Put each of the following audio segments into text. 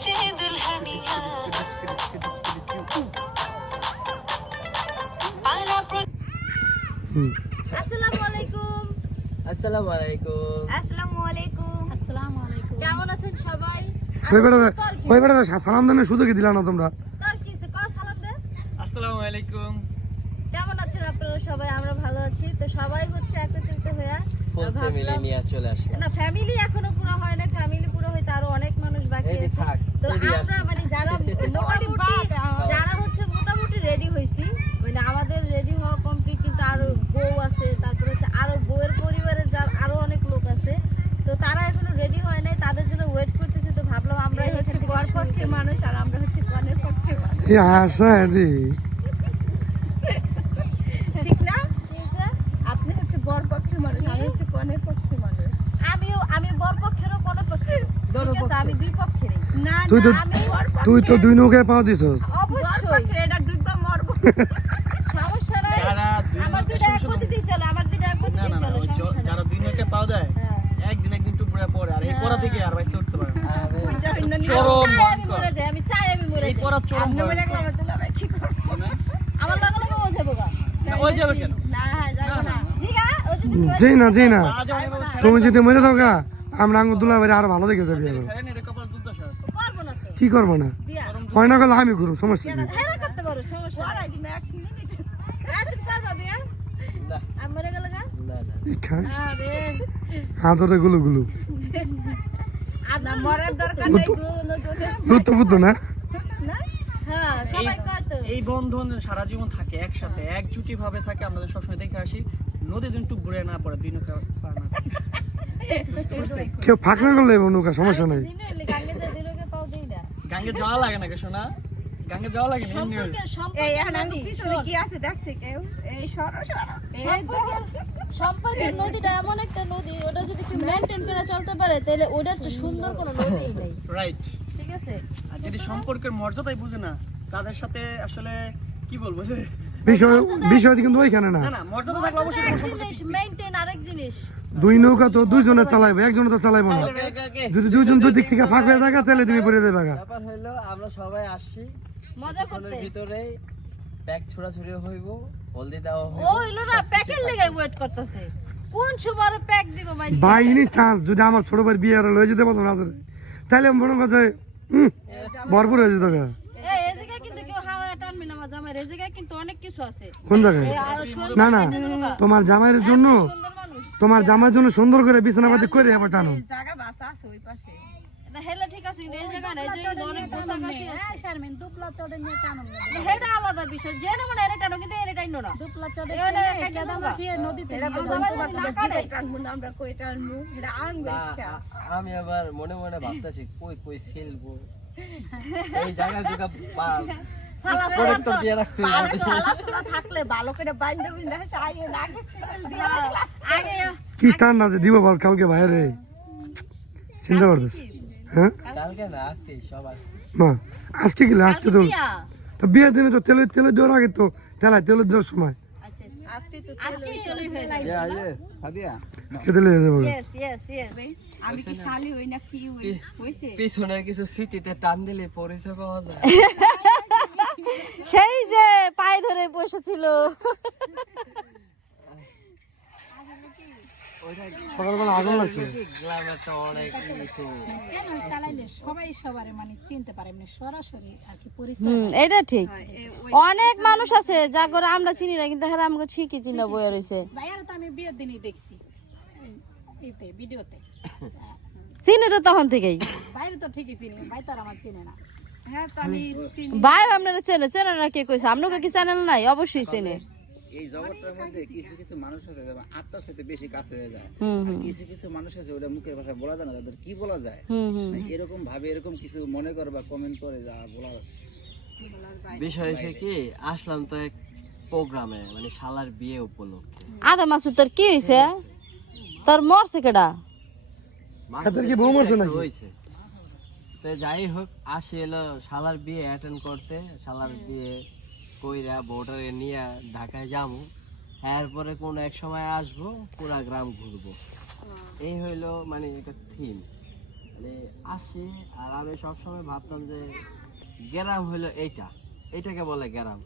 सच्ची दुल्हनिया पारा प्र- হুম আসসালামু আলাইকুম আসসালামু আলাইকুম আসসালামু আলাইকুম আসসালামু আলাইকুম কেমন আছেন সবাই ওই বেটা ওই বেটা সালাম দানের সুযোগই দিলা না তোমরা তোর কি সে কথা সালাম দে আসসালামু আলাইকুম কেমন আছেন আপনারা সবাই আমরা ভালো আছি তো সবাই হচ্ছে একত্রিত হয়ে ফুল ফ্যামিলি ভাবলাম- নিয়ে চলে আসলাম না ফ্যামিলি এখনো পুরো হয় না ফ্যামিলি পুরো হইতে আরো অনেক মানুষ বাকি এই যে আছে থাক, তো আমরা মানে যারা মোটামুটি যারা হচ্ছে মোটামুটি রেডি হইছি। মানে আমাদের রেডি হওয়া কমপ্লিট কিন্তু আরও বউ আছে তারপরে হচ্ছে আরও বউয়ের পরিবারের যার আরও অনেক লোক আছে। তো তারা এখনও রেডি হয় নাই তাদের জন্য ওয়েট করতেছি তো ভাবলাম আমরা হচ্ছে বর পক্ষের মানুষ আর আমরা হচ্ছে কনের পক্ষের মানুষ এই হাসা দি ঠিক না আপনি হচ্ছে বর পক্ষের মানুষ আমি হচ্ছে কনের পক্ষের মানুষ আমিও আমি বর পক্ষেরও কনের পক্ষের ঠিক আছে আমি দুই পক্ষেরই না তুই তো আমি বর তুই তো দুই নৌকায় পা দিছস অবশ্যই এটা ডুববা মরবো সমস্যা নাই যারা দুই আমার দুইটা এক গতিতেই চলে আমার দুইটা এক না গতিতেই না না চলে ওই জ- সমস্যা নাই যারা দুই নৌকে পাও দেয় হ্যাঁ। একদিন একদিন টুকরা পরে আর এই পরা থেকে আর বাইসে উঠতে পারে চরম চাই আমি ভয়ঙ্কর। মরে চাই আমি মরে এই যাই চরম মরে ভয়ঙ্কর। আমার দুলা ভাই কি করব আমার লাগা লাগা ও যাব গা না, ওই যাবে কেন না যাব না জিগা ও যদি জি না জি না তুমি যদি মরে যাও গা আমরা আঙ্গুর দুলা বাইরে আর ভালো দেখে যাবি এবার। স্যারেন এটা কপাল দুর্দশা আছে পারব না তো কি করব না? হয় না করলে আমি করব সমস্যা সমস্যা নাই। হাতরে গুলো গুলো না। হ্যাঁ এই বন্ধন সারা জীবন থাকে একসাথে একজুটি ভাবে থাকে আমরা সবসময় দেখে আসি নদী যেন ঘুরে না পড়ে দুই নৌকা কেউ ফাঁক করলে নৌকা সমস্যা নাই দিনে এলে গাঙ্গে যে দিনকে পাও দেই না গাঙ্গে যাওয়া লাগে নাকি শোনা গাঙ্গে যাওয়া লাগে না এই এখন আমি পিছনে কি আছে দেখছে কেউ? এই সরো সরো। সম্পর্কের সম্পর্কের নদীটা এমন একটা নদী ওটা যদি কেউ মেনটেন করে চলতে পারে তাহলে ওটার চেয়ে সুন্দর কোনো নদী নেই। রাইট ঠিক আছে? আর যদি সম্পর্কের মর্যাদাই বুঝে না তাদের সাথে আসলে কি বলব যে বিষয় বিষয় কিন্তু ওইখানে না। দুই নৌকা তো দুইজনে চালাইবে একজনে তো চালাইবো না। যদি দুইজন দুই দিক থেকে ফাঁক হয়ে থাকে তাহলে তুমি পড়ে দেবে ব্যাপার হলো আমরা সবাই আসছি। মজা করতে। ভিতরে প্যাক ছোড়াছুড়ি হইব হলদি দেওয়া হইব। ও হইল না প্যাকের লেগে ওয়েট করতেছে। কোন সময় প্যাক দিব ভাই? বাইনি চান্স যদি আমার ছোট ভাই বিয়ে আর লয়ে যেতে পারতো না তাহলে মনে কথা ভরপুর হয়ে যেত গা এই এদিকে কিন্তু কেউ হাওয়া টানবে না আমার এই জায়গায় কিন্তু অনেক কিছু আছে। কোন জায়গায়? এই আরও সুন্দর না না। তোমার জামাইয়ের জন্য সুন্দর তোমার জামাইয়ের জন্য সুন্দর করে বিছানাপাতি করে আবার টানো। জায়গা বাসা আছে ওই পাশে। হেলে ঠিক আছে কিন্তু এই জায়গায় না এই জায়গায় অনেক পোশাকাশি আছে। শারমিন দুপলা চড়ে নিয়ে টানো। হেটা আলাদা বিষয়। যে না মানে এটা কিন্তু এটা টাইনো না। দুপলা চড়ে এটা কাইটা দাও নদীতে এটা তো জামাই যদি না কাটে। টানবো না আমরা কই টানবো? এটা আঙ্গ ইচ্ছা আমি আবার মনে মনে ভাবতেছি কই কই ছেলবো? এই জায়গা থেকে সালা দিয়ে রাখতে থাকলে ভালো করে বাইন্দা বিন্দা সাইয়ে লাগে আগে কি টান না যে দিব বল কালকে বাইরে। চিন্তা করতেছ হ্যাঁ? কালকে না আজকে সব আজকে। মা আজকে গেলে আজকে তো তো বিয়ের দিনে তো তেলে তেলে দেওয়ার আগে তো তেলায় তেলে দেওয়ার সময়। আজকে তো আজকেই চলে যাবে। আজকে তেলে দিয়ে দেবো ইয়েস ইয়েস ইয়েস আমি কি শালি হই না কি হই? হইছে? পিছনের কিছু স্মৃতিতে টান দিলে পরিচয় পাওয়া যায়। সেই যে পায়ে ধরে বসেছিল। সকালবেলা আগুন লাগছে। মানে এটা ঠিক। অনেক মানুষ আছে যা করে আমরা চিনি না কিন্তু হ্যাঁ আমাকে ঠিকই চিনা বয়ে রয়েছে তো আমি বিয়ের দিনই দেখছি ভিডিওতে চিনি তো তখন থেকেই। বাইরে তো ঠিকই চিনি ভাই তার আমার চিনে না। ভাই আপনারা চেনে চেনে না কে কইছে? আপনাকে কি চ্যানেল নাই? অবশ্যই চেনে। এই জগৎটার মধ্যে কিছু কিছু মানুষ আছে যারা আত্মার সাথে বেশি কাছে হয়ে যায়। কিছু কিছু মানুষ আছে ওটা মুখের ভাষায় বলা যায় না তাদের কি বলা যায়? হুম হুম মানে এরকম ভাবে এরকম কিছু মনে করে বা কমেন্ট করে যা বলা বিষয় হয়েছে কি আসলাম তো এক প্রোগ্রামে মানে শালার বিয়ে উপলক্ষে। আধা মাসে তোর কি হয়েছে? তোর মরছে কেডা? এদের কি বউ মরছে নাকি? হয়েছে। তো যাই হোক আসি এলো শালার বিয়ে অ্যাটেন্ড করতে। শালার বিয়ে কইরা বউটারে নিয়ে ঢাকায় যাব এরপরে কোন এক সময় আসব পুরা গ্রাম ঘুরবো। এই হইল মানে একটা থিম মানে আসে আর আমি সবসময় ভাবতাম যে গ্রাম হলো এইটা। এইটাকে বলে গ্রাম।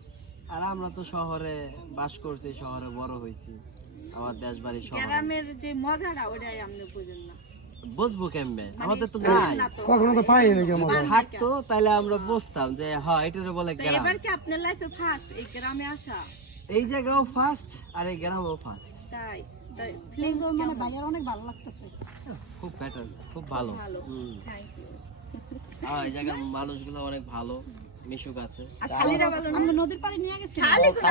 আর আমরা তো শহরে বাস করছি শহরে বড় হয়েছি আমার দেশ বাড়ি শহরে। গ্রামের যে মজাটা ওটাই আপনি বুঝেন না। বুঝব কেমবে আমাদের তো নাই। কখনো তো পাই নাকি আমার থাকতো তাহলে আমরা বুঝতাম যে হ্যাঁ এটারে বলে গ্রাম। এবার কি আপনার লাইফে ফার্স্ট এই গ্রামে আসা? এই জায়গাও ফার্স্ট আর এই গ্রামও ফার্স্ট তাই তাই মানে ভাইয়ার অনেক ভালো লাগতেছে। খুব বেটার খুব ভালো। ভালো। হুম। থ্যাংক ইউ আর এই জায়গার মানুষগুলো অনেক ভালো। মিশুক আছে। আর শালিরা ভালো না আমরা নদীর পাড়ে নিয়ে গেছি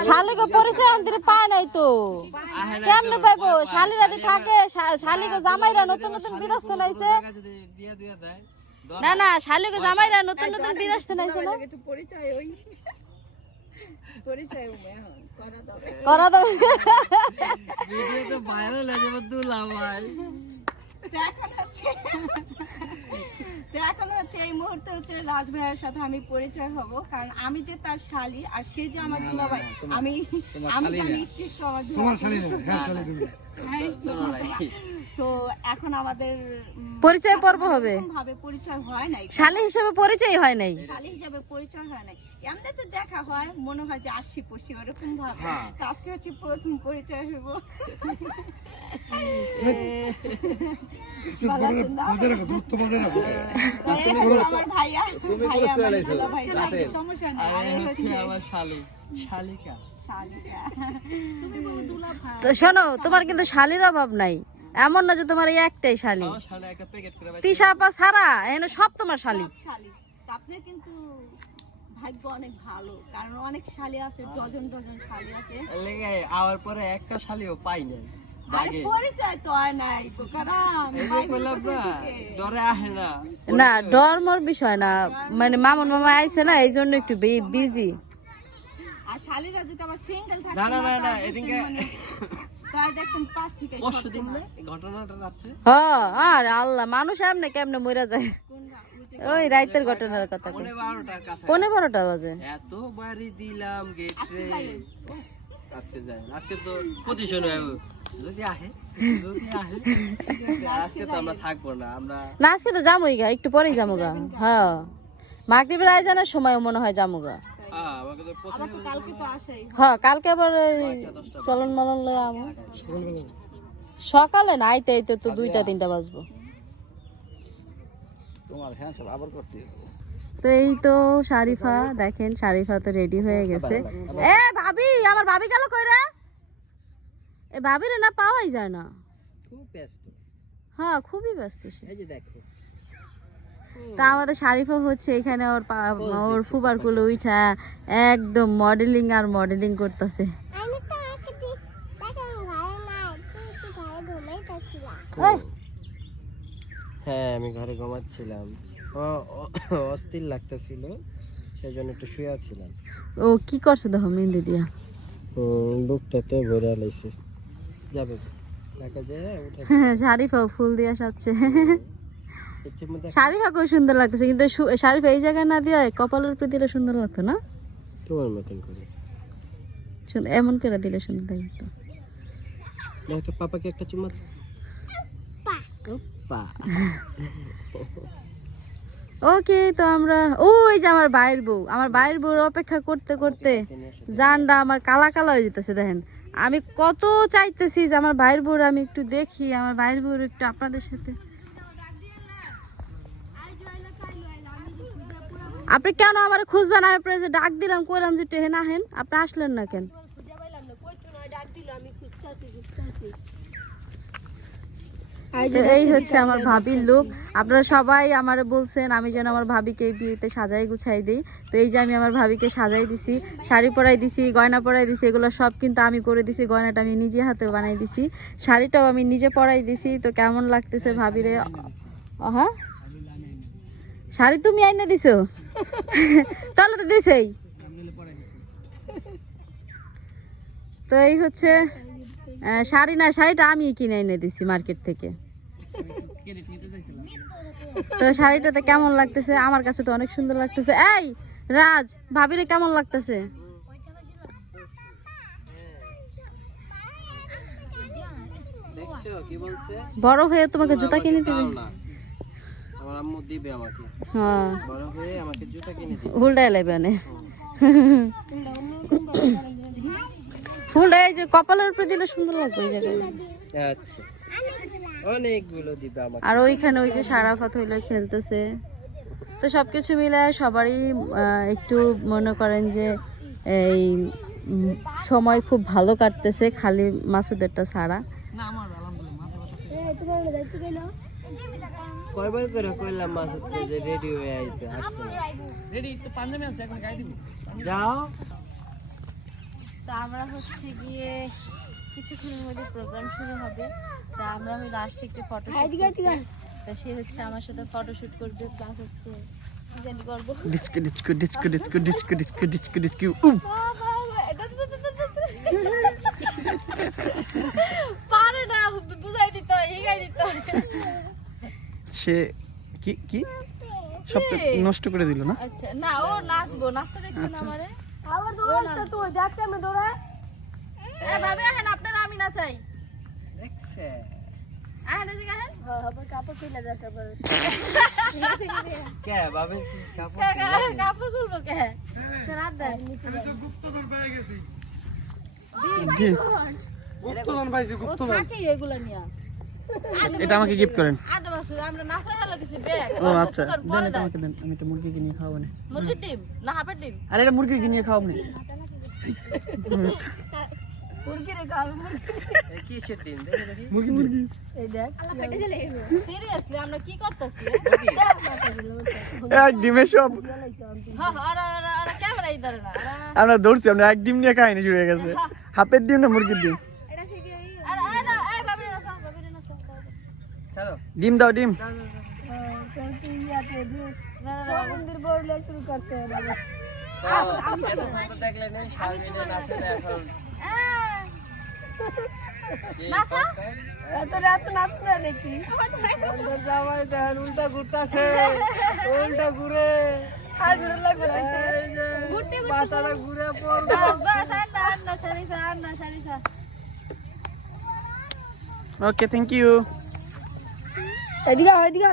শালিগো পরিচয় আমাদের পায় নাই তো। কেমনে পাইবো? শালিরা দি থাকে শালিগো জামাইরা নতুন নতুন তো দিয়ে দেয় না না শালিগো জামাইরা নতুন নতুন বিদেশ তো নাইছে না? একটু পরিচয় ওই। করা দাও করা দাও ভাইরাল হয়ে যাবে দুলা ভাই তো এখন হচ্ছে। তো এখন হচ্ছে এই মুহূর্তে হচ্ছে রাজ ভাইয়ের সাথে আমি পরিচয় হব কারণ আমি যে তার শালি আর সে যে আমার দুলাভাই আমি আমি জানি একটু আমার তোমার দুলাভাই। হ্যাঁ হ্যাঁ, তো এখন আমাদের পরিচয় পর্ব হবে? ভাবে পরিচয় হয় নাই। শালি হিসেবে পরিচয় হয় নাই? শালি হিসাবে পরিচয় হয় নাই। এমনিতে দেখা হয় মনে হয় যে আসি পড়ছি ওরকম ভাবে আজকে হচ্ছে প্রথম পরিচয় হইব। আমার ভাইয়া ভাইয়া মানে সমস্যা নেই আমার শালি। শালিকা। তো শোনো তোমার কিন্তু শালির অভাব নাই। এমন না যে তোমার এই একটাই শালি। আমার শালি একটা প্যাকেট করে বাইছে। তিশা আপা সারা এখানে সব তোমার শালি। শালি। আপনার কিন্তু ভাগ্য অনেক ভালো কারণ অনেক শালি আছে ডজন ডজন শালি আছে। আওয়ার পরে একটা শালিও পাই নাই আর দাগে পরিচয় তো আর নাই কোকারাম এই যে বললাম না ডরে আহে না না ডর মোর বিষয় না। মানে মামুন মামা আইছে না এই জন্য একটু বিজি আর শালিরা যদি আবার সিঙ্গেল থাকে না, না, না, না, এদিকে- আর আল্লাহ মানুষ এমনি কেমনে মরে যায়? ওই রাইতের ঘটনার কথা। পনেরো বারোটা বাজে। এত বাড়ি দিলাম গেট আজকে তো পজিশন যদি আহে যদি আহে ঠিক আছে, আজকে তো আমরা থাকব না আমরা না আজকে তো যামই গা একটু পরেই যামো গা। হ্যাঁ মাগরিবের আয়োজনের সময় মনে হয় যামো গা। হ্যাঁ কালকে হ্যাঁ। কালকে আবার চলন মলন লয়ে আমো সকালে না আইতে আইতে তো দুইটা তিনটা বাজবো। তোমার হ্যাঁ সব আবার করতে হবে। তো এই তো শারিফা দেখেন শারিফা তো রেডি হয়ে গেছে। এ ভাবি আমার ভাবি গেল কই রে? এ ভাবি রে না পাওয়াই যায় না। খুব ব্যস্ত। হ্যাঁ খুবই ব্যস্ত সে। এই যে দেখো তা আমাদের শারিফা হচ্ছে এখানে ওর পা- ওর ফুবার কুলো উঠা একদম মডেলিং আর মডেলিং করতেছে। হ্যাঁ আমি ঘরে ঘুমাচ্ছিলাম। অস্থির লাগতেছিল সেই জন্য একটু শুয়ে ছিলাম ও কি করছে দেখো মেহেন্দি দিয়া? বুকটাতে ভরে লাইছে যাবে ঢাকা যায় উঠে শারিফা ফুল দিয়া সাজছে। শারিফা খুব সুন্দর লাগতেছে কিন্তু শারিফা এই জায়গায় না দিয়ে কপালের উপরে দিলে সুন্দর লাগতো না? তোমার মতন করে। এমন করে দিলে সুন্দর লাগতো। দেখো পাপাকে একটা চুমা ওকে তো আমরা ওই যে আমার বাইরের বউ। আমার বাইরের বউর অপেক্ষা করতে করতে জানটা আমার কালা কালা হয়ে যেতেছে দেখেন। আমি কত চাইতেছি যে আমার ভাইয়ের বউর আমি একটু দেখি আমার ভাইয়ের বউর একটু আপনাদের সাথে আপনি কেন আমার খুঁজবেন? আমি যে ডাক দিলাম কইলাম যে টেহেন আহেন আপনি আসলেন না কেন? এই হচ্ছে আমার ভাবির লুক আপনারা সবাই আমার বলছেন আমি যেন আমার ভাবিকে বিয়েতে সাজাই গুছাই দিই। তো এই যে আমি আমার ভাবিকে সাজাই দিছি শাড়ি পরাই দিছি গয়না পরাই দিছি এগুলো সব কিন্তু আমি করে দিছি গয়নাটা আমি নিজে হাতে বানাই দিছি। শাড়িটাও আমি নিজে পরাই দিছি তো কেমন লাগতেছে ভাবিরে? হ্যাঁ শাড়ি তুমি আইনা দিছো তাহলে তো দিছেই তো এই হচ্ছে শাড়ি না শাড়িটা আমি কিনে এনে দিছি মার্কেট থেকে তো শাড়িটাতে কেমন লাগতেছে আমার কাছে তো অনেক সুন্দর লাগতেছে এই রাজ ভাবিরে কেমন লাগতেছে বড় হয়ে তোমাকে জুতা কিনে দিবে আমার আম্মু দিবে আমাকে। হ্যাঁ। বড় হয়ে আমাকে জুতা কিনে দিবে। ফুলটাই লাগবে না। ফুলটা যে কপালের উপরে দিলে সুন্দর লাগবে ওই জায়গায়। আচ্ছা। অনেকগুলো দিবে আমাকে। আর ওইখানে ওই যে সারাফাত হইল খেলতেছে। তো সবকিছু মিলে সবারই একটু মনে করেন যে এই সময় খুব ভালো কাটতেছে খালি মাসুদেরটা ছাড়া। কয়বার করে কইলাম মাসুদ যে রেডি হয়ে আইতে আসতে রেডি তো পাঞ্জাবি আছে এখন গায়ে দিব। যাও। তো আমরা হচ্ছে গিয়ে কিছুক্ষণের মধ্যে প্রোগ্রাম শুরু হবে। তা আমরা হলো আসছি একটু ফটো তা সে হচ্ছে আমার সাথে ফটোশুট করবে প্লাস হচ্ছে disco disco disco disco disco disco disco disco পারে সে কি কি? সব নষ্ট করে দিল না? আচ্ছা না ও নাচবো নাচতে দেখছেন আমারে। আবার দৌড়াস তুই দেখ কেমন দৌড়া এ ভাবে এখন আপনারা আমি না চাই দেখছে। আহেন এদিকে আহেন। আবার কাপড় কে কি কাপড় কাপড় খুলবো কে? রাত দেয় জি। গুপ্তধন পাইছি গুপ্তধন। থাকে এগুলো নিয়ে। এটা আমাকে গিফট করেন। আমরা নাচা হেলা দিছি ব্যাগ। ও আচ্ছা। দেন এটা আমাকে দেন আমি একটা মুরগি কিনে খাওয়াবো না। মুরগির ডিম? না হাফের ডিম? আরে এটা মুরগি কিনে খাওয়াবো না। মুরগি মুরগি এই দেখ। সিরিয়াসলি আমরা কি করতেছি? এক ডিমে সব। হ্যাঁ হ্যাঁ আর আর আর ক্যামেরা ইদারে না আমরা ধরছি আমরা এক ডিম নিয়ে কাহিনী শুরু হয়ে। গেছে হাফের ডিম না মুরগির ডিম? ডিম দাও ডিম। উল্টা ঘুরতেছে উল্টা ঘুরে পাতাটা ঘুরে পড়বে ওকে থ্যাংক ইউ এদিকে এদিকে